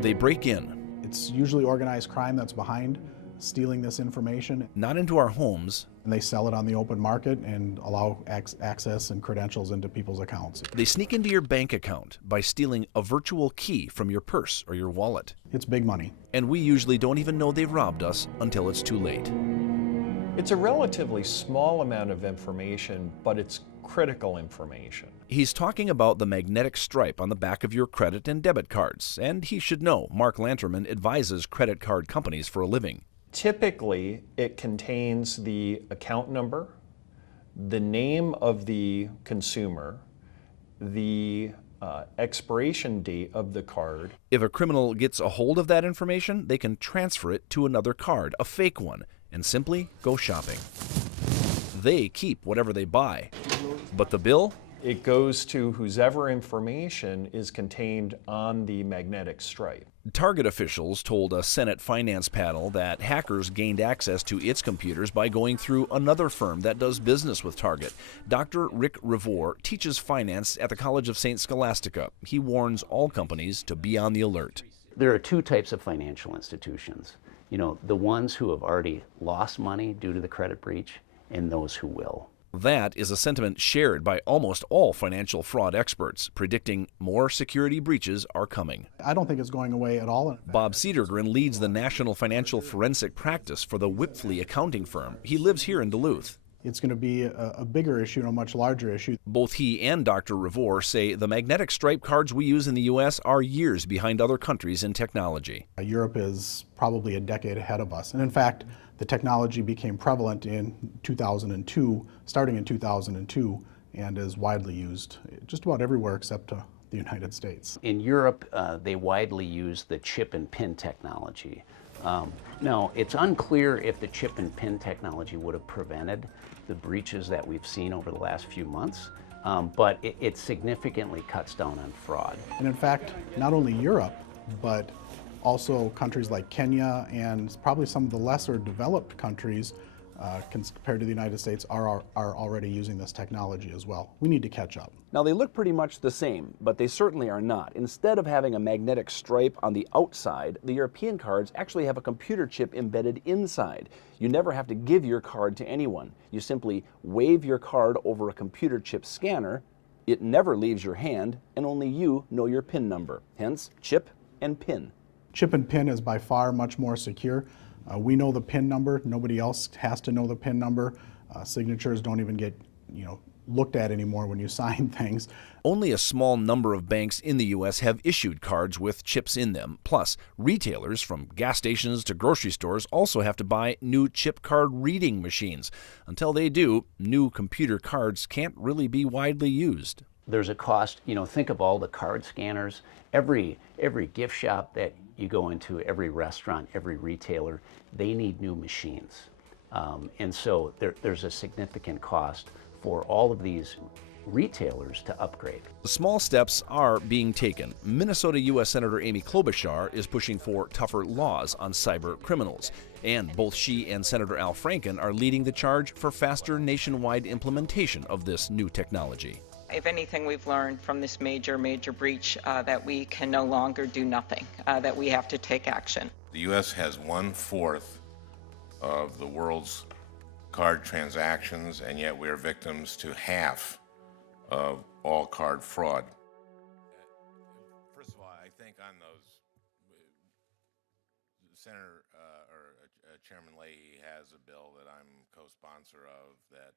They break in. It's usually organized crime that's behind stealing this information. Not into our homes. And they sell it on the open market and allow access and credentials into people's accounts. They sneak into your bank account by stealing a virtual key from your purse or your wallet. It's big money. And we usually don't even know they've robbed us until it's too late. It's a relatively small amount of information, but it's critical information. He's talking about the magnetic stripe on the back of your credit and debit cards, and he should know Mark Lanterman advises credit card companies for a living. Typically, it contains the account number, the name of the consumer, the expiration date of the card. If a criminal gets a hold of that information, they can transfer it to another card, a fake one, and simply go shopping. They keep whatever they buy, but the bill? It goes to whosever information is contained on the magnetic stripe. Target officials told a Senate finance panel that hackers gained access to its computers by going through another firm that does business with Target. Dr. Rick Revore teaches finance at the College of St. Scholastica. He warns all companies to be on the alert. There are two types of financial institutions. The ones who have already lost money due to the credit breach and those who will. That is a sentiment shared by almost all financial fraud experts, predicting more security breaches are coming. I don't think it's going away at all. Bob Cedergren leads the National Financial Forensic Practice for the Wipfli accounting firm. He lives here in Duluth. It's going to be a bigger issue and a much larger issue. Both he and Dr. Revore say the magnetic stripe cards we use in the U.S. are years behind other countries in technology. Europe is probably a decade ahead of us. And in fact, the technology became prevalent in 2002, starting in 2002, and is widely used just about everywhere except the United States. In Europe, they widely use the chip and pin technology. Now, it's unclear if the chip and pin technology would have prevented the breaches that we've seen over the last few months, but it significantly cuts down on fraud. And in fact, not only Europe, but also countries like Kenya and probably some of the lesser developed countries compared to the United States are already using this technology as well. We need to catch up. Now they look pretty much the same, but they certainly are not. Instead of having a magnetic stripe on the outside, the European cards actually have a computer chip embedded inside. You never have to give your card to anyone. You simply wave your card over a computer chip scanner. It never leaves your hand, and only you know your PIN number. Hence, chip and PIN. Chip and PIN is by far much more secure. We know the PIN number. Nobody else has to know the PIN number. Signatures don't even get, looked at anymore when you sign things. Only a small number of banks in the U.S. have issued cards with chips in them. Plus, retailers from gas stations to grocery stores also have to buy new chip card reading machines. Until they do, new computer cards can't really be widely used. There's a cost, think of all the card scanners. Every gift shop that you go into, every restaurant, every retailer, they need new machines. And so there's a significant cost for all of these retailers to upgrade. Small steps are being taken. Minnesota U.S. Senator Amy Klobuchar is pushing for tougher laws on cyber criminals. And both she and Senator Al Franken are leading the charge for faster nationwide implementation of this new technology. If anything, we've learned from this major breach that we can no longer do nothing, that we have to take action. The U.S. has 1/4 of the world's card transactions, and yet we are victims to half of all card fraud. First of all, I think on those, Senator Chairman Leahy has a bill that I'm co-sponsor of that